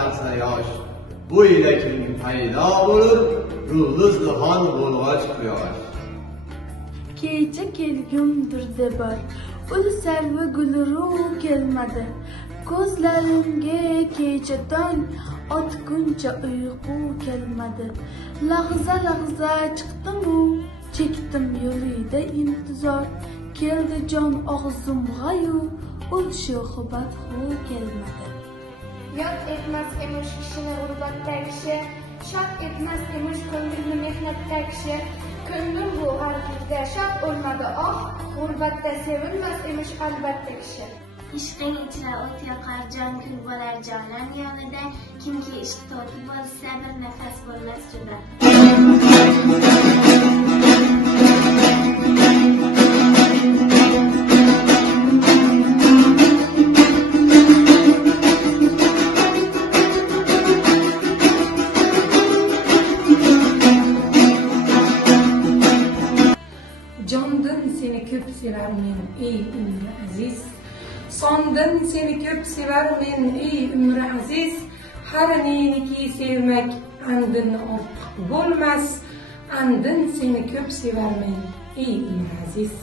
alaqsa yosh, bu yilakning paydo bo'lib, yulduz nihon bo'lg'ach quyosh. Kecha kelgumdir debar, ul sarvi gulru kelmadi. Ko'zlarimga kecha tong otguncha uyqu kelmadi. Lahza lahza chiqdim-u, chekdim yo'lida intizor. Keldi jon og'zimg'ayu, ul shuhbat kelmadi. Yod etmas emish kishini g'urbatda kishi, shod etmas emish ko'ngilni mehnatda kishi. Ko'nglim bu g'arblikda shod o'lmadi, g'urbatda sevilmas emish albatta kishi. Ishqing ichra o't yoqar, jon kul bo'lar jonon yonida. Kimki ishq to'ti bo'lsa, bir nafas bo'lmas juda. Jondan seni ko'p sevarmen ey umri aziz. Sondan seni ko'p sevarmen ey umri aziz. Har neniki sevmak andin ortiq bo'lmas. Andin seni ko'p sevarmen ey umri aziz.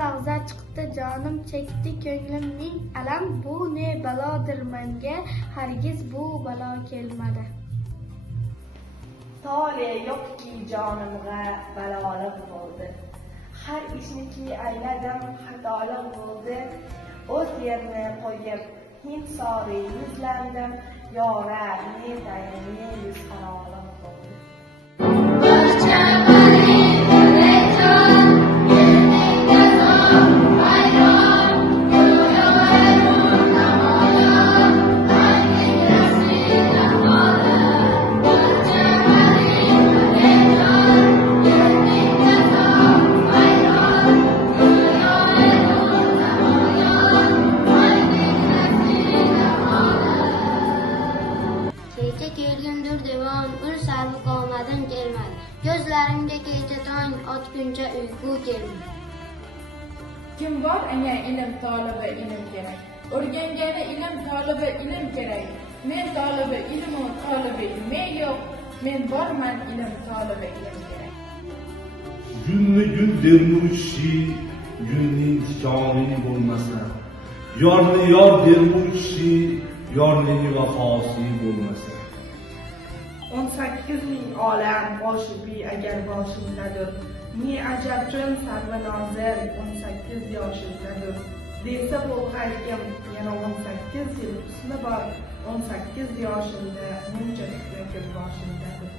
Lahza chiqdi jonim chekdi ko'nglimning alam, bu ne balodir menga, hargiz bu balo kelmadi. Tole yo'qki jonimga balolik bo'ldi. Har ishniki ayladim xatolik bo'ldi. O'z yerni qo'yib hind sori yuzlandim. Yora ne tayin ne yuz qarolik bo'ldi. Kecha kelgimdir devam, ul sarvi qomadan kelmadi. Ko'zlarimga kecha tong otguncha uyqu kelmadi. Kim bor anga ilm tolibi ilm kerak. O'rgangani ilm tolibi ilm kerak. Men tolibi ilm u tolibi ilmi yo'q. Men borman ilm tolibi ilm kerak. Gulni gul dermurshi, gulning tijoning bo'lmasa. Yorni yor dermurshi, yorning vafosi bo'lmasa. 18 ming olam boshi bi agar boshimdadir. Ne ajabchin sarvanozir 18 yoshimdadir. Desa bu hakim yana 18 yil husni bor. 18 yoshimda muncha fikr boshimdadir.